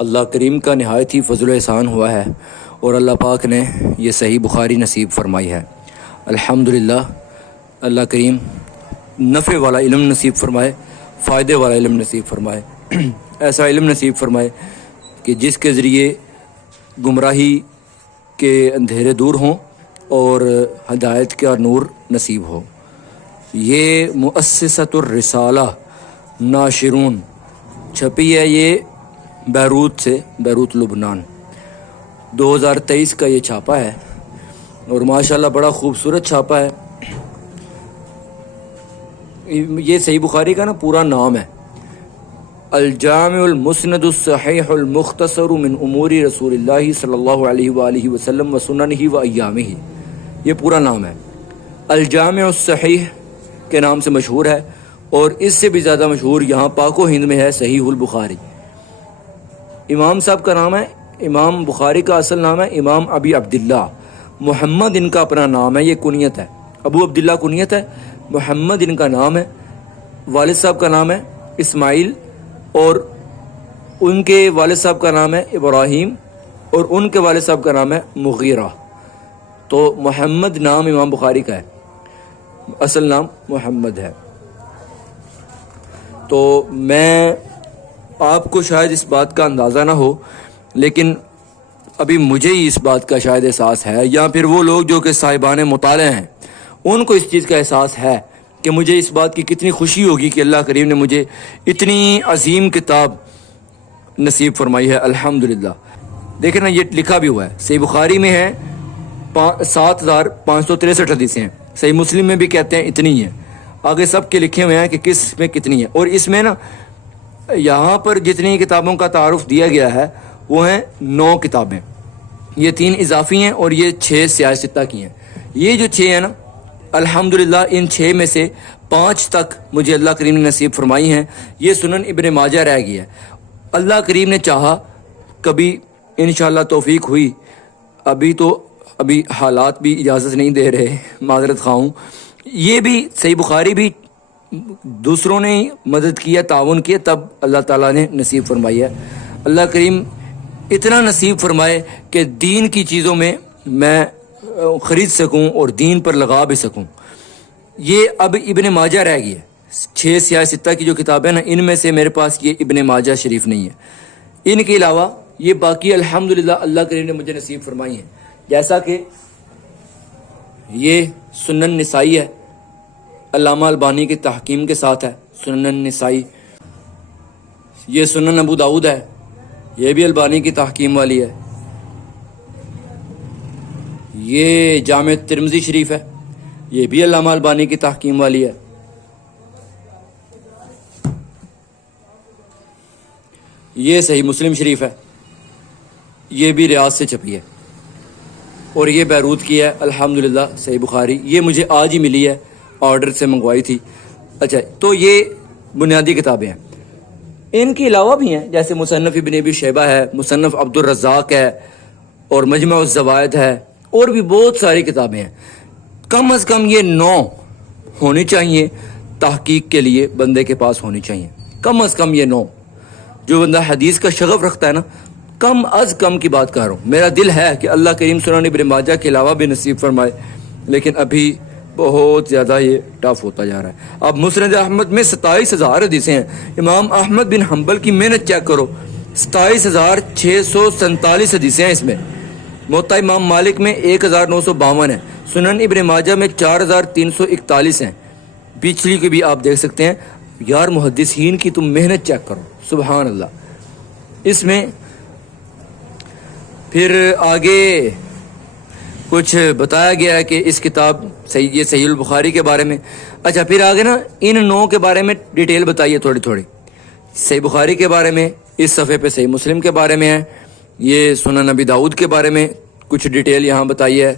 اللہ کریم کا نہایت ہی فضل و احسان ہوا ہے اور اللہ پاک نے یہ صحیح بخاری نصیب فرمائی ہے۔ الحمدللہ اللہ کریم نفع والا علم نصیب فرمائے، فائدے والا علم نصیب فرمائے، ایسا علم نصیب فرمائے کہ جس کے ذریعے گمراہی کے اندھیرے دور ہوں اور ہدایت کا نور نصیب ہو۔ یہ مؤسسۃ الرسالہ ناشرون چھپی ہے، یہ بیروت سے، بیروت لبنان، 2023 کا یہ چھاپا ہے اور ماشاءاللہ بڑا خوبصورت چھاپا ہے۔ یہ صحیح بخاری کا نا پورا نام ہے الجامع المسند الصحیح المختصر من امور رسول اللہ صلی اللہ علیہ وآلہ وسلم و سننہ و ایامہ، یہ پورا نام ہے۔ الجامع الصحیح کے نام سے مشہور ہے اور اس سے بھی زیادہ مشہور یہاں پاک و ہند میں ہے صحیح البخاری۔ امام صاحب کا نام ہے، امام بخاری کا اصل نام ہے امام ابی عبداللہ، محمد ان کا اپنا نام ہے، یہ کنیت ہے، ابو عبداللہ کنیت ہے، محمد ان کا نام ہے۔ والد صاحب کا نام ہے اسماعیل اور ان کے والد صاحب کا نام ہے ابراہیم اور ان کے والد صاحب کا نام ہے مغیرہ۔ تو محمد نام امام بخاری کا ہے، اصل نام محمد ہے۔ تو میں آپ کو شاید اس بات کا اندازہ نہ ہو، لیکن ابھی مجھے ہی اس بات کا شاید احساس ہے، یا پھر وہ لوگ جو کہ صاحبان مطالعہ ہیں ان کو اس چیز کا احساس ہے کہ مجھے اس بات کی کتنی خوشی ہوگی کہ اللہ کریم نے مجھے اتنی عظیم کتاب نصیب فرمائی ہے۔ الحمدللہ دیکھیں نا، یہ لکھا بھی ہوا ہے، صحیح بخاری میں ہے 7563 حدیثیں ہیں، صحیح مسلم میں بھی کہتے ہیں اتنی ہیں، آگے سب کے لکھے ہوئے ہیں کہ کس میں کتنی ہیں۔ اور اس میں نا یہاں پر جتنی کتابوں کا تعارف دیا گیا ہے وہ ہیں 9 کتابیں، یہ 3 اضافی ہیں اور یہ 6 سیاہ ستہ کی ہیں۔ یہ جو 6 ہیں نا، الحمدللہ ان 6 میں سے 5 تک مجھے اللہ کریم نے نصیب فرمائی ہیں۔ یہ سنن ابن ماجہ رہ گیا ہے، اللہ کریم نے چاہا کبھی انشاءاللہ توفیق ہوئی، ابھی حالات بھی اجازت نہیں دے رہے، معذرت خواہ ہوں، یہ بھی صحیح بخاری بھی دوسروں نے مدد کیا، تعاون کیا، تب اللہ تعالیٰ نے نصیب فرمائی ہے۔ اللہ کریم اتنا نصیب فرمائے کہ دین کی چیزوں میں میں خرید سکوں اور دین پر لگا بھی سکوں۔ یہ اب ابن ماجہ رہ گئی ہے، 6 سیاہ ستہ کی جو کتابیں نا، ان میں سے میرے پاس یہ ابن ماجہ شریف نہیں ہے۔ ان کے علاوہ یہ باقی الحمدللہ اللہ کریم نے مجھے نصیب فرمائی ہیں، جیسا کہ یہ سنن نسائی ہے، علامہ البانی کی تحکیم کے ساتھ ہے سنن نسائی۔ یہ سنن ابو داؤد ہے، یہ بھی البانی کی تحکیم والی ہے۔ یہ جامع ترمذی شریف ہے، یہ بھی علامہ البانی کی تحکیم والی ہے۔ یہ صحیح مسلم شریف ہے، یہ بھی ریاض سے چھپی ہے اور یہ بیروت کی ہے الحمدللہ۔ صحیح بخاری یہ مجھے آج ہی ملی ہے، آرڈر سے منگوائی تھی۔ اچھا، تو یہ بنیادی کتابیں ہیں۔ ان کے علاوہ بھی ہیں، جیسے مصنف ابن ابی شیبہ ہے، مصنف عبد الرزاق ہے اور مجمع الزوائد ہے، اور بھی بہت ساری کتابیں ہیں۔ کم از کم یہ 9 ہونی چاہیے، تحقیق کے لیے بندے کے پاس ہونی چاہیے، کم از کم یہ 9۔ جو بندہ حدیث کا شغف رکھتا ہے نا، کم از کم کی بات کر رہا ہوں، میرا دل ہے کہ اللہ کریم سنن ابن ماجہ کے علاوہ بھی نصیب فرمائے، لیکن ابھی بہت زیادہ یہ ٹف ہوتا جا رہا ہے۔ اب مسند احمد میں 27,000 حدیثیں ہیں، امام احمد بن حنبل کی محنت چیک کرو، 27,647 حدیثیں ہیں اس میں۔ موطا امام مالک میں 1,952 ہیں، سنن ابن ماجہ میں 4,341 ہیں، پچھلی کی بھی آپ دیکھ سکتے ہیں۔ یار محدثین کی تم محنت چیک کرو، سبحان اللہ۔ اس میں پھر آگے کچھ بتایا گیا ہے کہ اس کتاب یہ صحیح البخاری کے بارے میں۔ اچھا، پھر آگے نا ان 9 کے بارے میں ڈیٹیل بتائیے تھوڑی تھوڑی، صحیح بخاری کے بارے میں، اس صفحے پہ صحیح مسلم کے بارے میں ہے، یہ سنن نبی داؤد کے بارے میں کچھ ڈیٹیل یہاں بتائی ہے،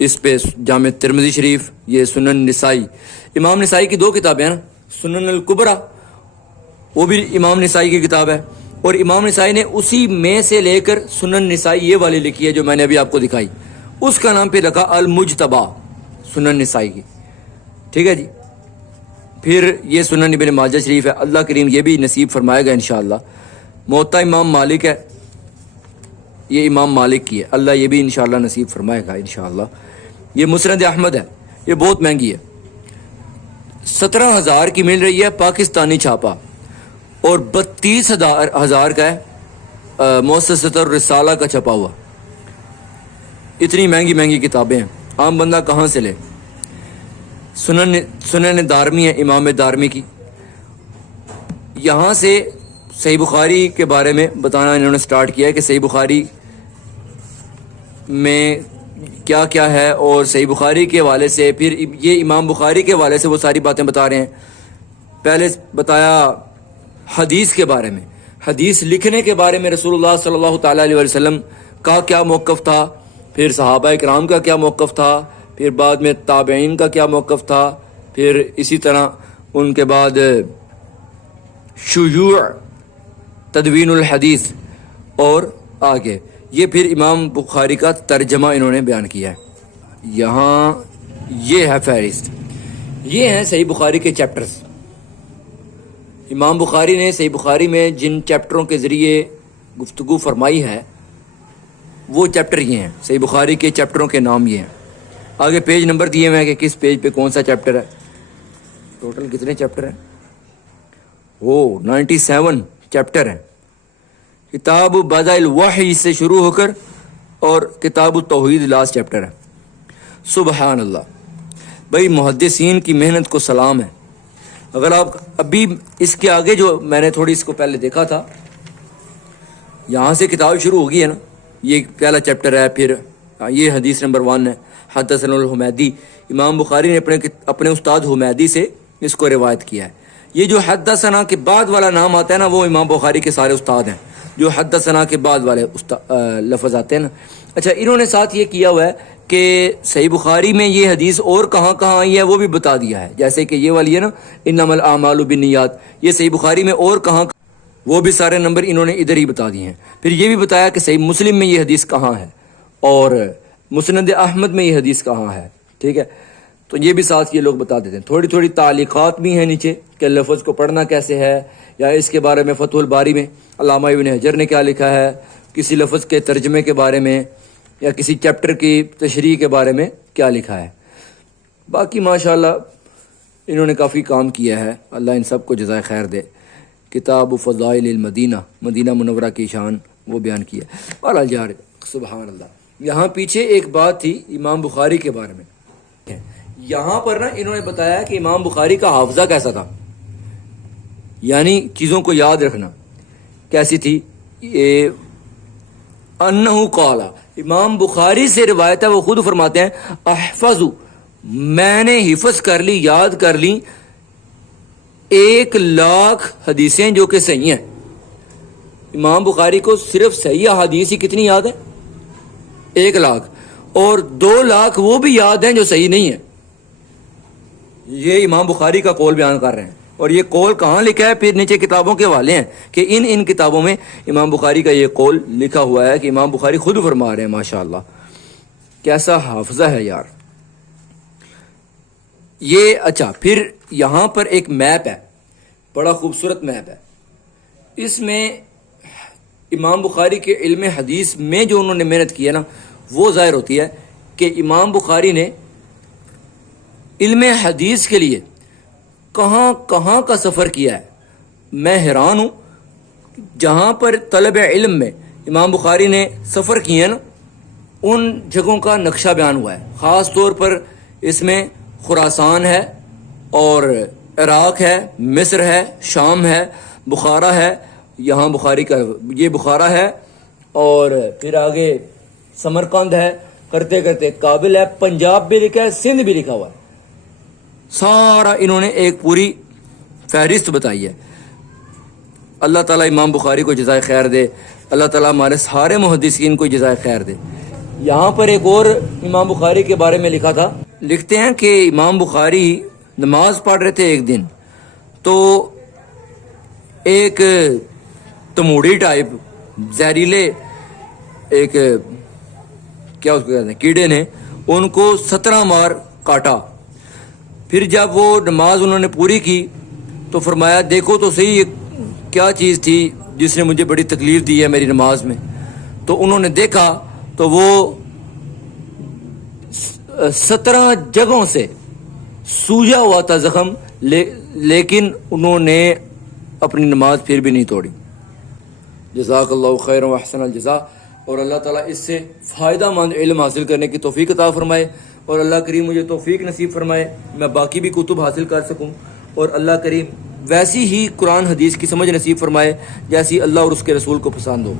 اس پہ جامع ترمذی شریف، یہ سنن نسائی، امام نسائی کی 2 کتابیں ہیں نا، سنن الکبریٰ وہ بھی امام نسائی کی کتاب ہے، اور امام نسائی نے اسی میں سے لے کر سنن نسائی یہ والی لکھی ہے جو میں نے ابھی آپ کو دکھائی، اس کا نام پہ رکھا المجتبی سنن نسائی کی، ٹھیک ہے جی۔ پھر یہ سنن ابن ماجہ شریف ہے، اللہ کریم یہ بھی نصیب فرمائے گا انشاءاللہ۔ موطا امام مالک ہے، یہ امام مالک کی ہے، اللہ یہ بھی انشاءاللہ نصیب فرمائے گا انشاءاللہ۔ یہ مسند احمد ہے، یہ بہت مہنگی ہے، 17,000 کی مل رہی ہے پاکستانی چھاپا، اور 32,000 کا ہے مؤسسۃ الرسالہ کا چھپا ہوا۔ اتنی مہنگی مہنگی کتابیں ہیں، عام بندہ کہاں سے لے؟ سنن دارمی ہے امام دارمی کی۔ یہاں سے صحیح بخاری کے بارے میں بتانا انہوں نے سٹارٹ کیا ہے کہ صحیح بخاری میں کیا کیا ہے، اور صحیح بخاری کے حوالے سے پھر یہ امام بخاری کے حوالے سے وہ ساری باتیں بتا رہے ہیں۔ پہلے بتایا حدیث کے بارے میں، حدیث لکھنے کے بارے میں رسول اللہ صلی اللہ تعالیٰ علیہ وسلم کا کیا موقف تھا، پھر صحابہ کرام کا کیا موقف تھا، پھر بعد میں تابعین کا کیا موقف تھا، پھر اسی طرح ان کے بعد شیوع تدوین الحدیث، اور آگے یہ پھر امام بخاری کا ترجمہ انہوں نے بیان کیا ہے۔ یہاں یہ ہے فہرست، یہ ہیں صحیح بخاری کے چیپٹرز۔ امام بخاری نے صحیح بخاری میں جن چیپٹروں کے ذریعے گفتگو فرمائی ہے وہ چیپٹر یہ ہیں، صحیح بخاری کے چیپٹروں کے نام یہ ہیں۔ آگے پیج نمبر دیے ہوئے ہیں کہ کس پیج پہ کون سا چیپٹر ہے۔ ٹوٹل کتنے چیپٹر ہیں؟ 97 چیپٹر ہیں۔ کتاب بدء الوحی سے شروع ہو کر اور کتاب التوحید لاسٹ چیپٹر ہے۔ سبحان اللہ، بھائی محدثین کی محنت کو سلام ہے۔ اگر آپ ابھی اس کے آگے جو میں نے تھوڑی اس کو پہلے دیکھا تھا، یہاں سے کتاب شروع ہوگی ہے نا، یہ پہلا چیپٹر ہے، پھر یہ حدیث نمبر 1 ہے، حدثنا الحمیدی۔ امام بخاری نے اپنے استاد حمیدی سے اس کو روایت کیا ہے۔ یہ جو حدثنا کے بعد والا نام آتا ہے نا، وہ امام بخاری کے سارے استاد ہیں، جو حدثنا کے بعد والے لفظ آتے ہیں نا۔ اچھا، انہوں نے ساتھ یہ کیا ہوا ہے کہ صحیح بخاری میں یہ حدیث اور کہاں کہاں آئی ہے وہ بھی بتا دیا ہے، جیسے کہ یہ والی ہے نا، انما الاعمال بالنیات، یہ صحیح بخاری میں اور کہاں، وہ بھی سارے نمبر انہوں نے ادھر ہی بتا دیے ہیں۔ پھر یہ بھی بتایا کہ صحیح مسلم میں یہ حدیث کہاں ہے، اور مسند احمد میں یہ حدیث کہاں ہے، ٹھیک ہے۔ تو یہ بھی ساتھ یہ لوگ بتا دیتے ہیں۔ تھوڑی تھوڑی تعلیقات بھی ہیں نیچے کہ لفظ کو پڑھنا کیسے ہے، یا اس کے بارے میں فتح الباری میں علامہ ابن حجر نے کیا لکھا ہے، کسی لفظ کے ترجمے کے بارے میں، یا کسی چیپٹر کی تشریح کے بارے میں کیا لکھا ہے۔ باقی ماشاءاللہ انہوں نے کافی کام کیا ہے، اللہ ان سب کو جزائے خیر دے۔ کتاب فضائل المدینہ، مدینہ منورہ کی شان وہ بیان کیا۔ بہرحال یار سبحان اللہ، یہاں پیچھے ایک بات تھی امام بخاری کے بارے میں۔ یہاں پر نا انہوں نے بتایا کہ امام بخاری کا حافظہ کیسا تھا، یعنی چیزوں کو یاد رکھنا کیسی تھی۔ انہو قال، امام بخاری سے روایت ہے، وہ خود فرماتے ہیں احفظ، میں نے حفظ کر لی، یاد کر لی 1,00,000 حدیثیں جو کہ صحیح ہیں۔ امام بخاری کو صرف صحیح حدیث ہی کتنی یاد ہے؟ 1,00,000، اور 2,00,000 وہ بھی یاد ہیں جو صحیح نہیں ہے۔ یہ امام بخاری کا قول بیان کر رہے ہیں، اور یہ قول کہاں لکھا ہے؟ پھر نیچے کتابوں کے حوالے ہیں کہ ان کتابوں میں امام بخاری کا یہ قول لکھا ہوا ہے کہ امام بخاری خود فرما رہے ہیں۔ ماشاءاللہ کیسا حافظہ ہے یار یہ۔ اچھا، پھر یہاں پر ایک میپ ہے، بڑا خوبصورت میپ ہے۔ اس میں امام بخاری کے علم حدیث میں جو انہوں نے محنت کی ہے نا، وہ ظاہر ہوتی ہے کہ امام بخاری نے علم حدیث کے لیے کہاں کہاں کا سفر کیا ہے۔ میں حیران ہوں، جہاں پر طلب علم میں امام بخاری نے سفر کیے ہیں نا، ان جگہوں کا نقشہ بیان ہوا ہے۔ خاص طور پر اس میں خراسان ہے، اور عراق ہے، مصر ہے، شام ہے، بخارا ہے، یہاں بخاری کا یہ بخارا ہے، اور پھر آگے سمرقند ہے، کرتے کرتے کابل ہے، پنجاب بھی لکھا ہے، سندھ بھی لکھا ہوا ہے۔ سارا انہوں نے ایک پوری فہرست بتائی ہے۔ اللہ تعالیٰ امام بخاری کو جزائے خیر دے، اللہ تعالیٰ ہمارے سارے محدثین کو جزائے خیر دے۔ یہاں پر ایک اور امام بخاری کے بارے میں لکھا تھا، لکھتے ہیں کہ امام بخاری نماز پڑھ رہے تھے ایک دن، تو ایک تموڑی ٹائپ زہریلے ایک کیا اس کو کہتے ہیں کیڑے نے ان کو 17 مار کاٹا۔ پھر جب وہ نماز انہوں نے پوری کی تو فرمایا دیکھو تو صحیح کیا چیز تھی جس نے مجھے بڑی تکلیف دی ہے میری نماز میں، تو انہوں نے دیکھا تو وہ 17 جگہوں سے سوجا ہوا تھا زخم، لیکن انہوں نے اپنی نماز پھر بھی نہیں توڑی۔ جزاک اللہ خیر و احسن الجزاء، اور اللہ تعالیٰ اس سے فائدہ مند علم حاصل کرنے کی توفیق عطا فرمائے، اور اللہ کریم مجھے توفیق نصیب فرمائے میں باقی بھی کتب حاصل کر سکوں، اور اللہ کریم ویسی ہی قرآن حدیث کی سمجھ نصیب فرمائے جیسی اللہ اور اس کے رسول کو پسند ہو۔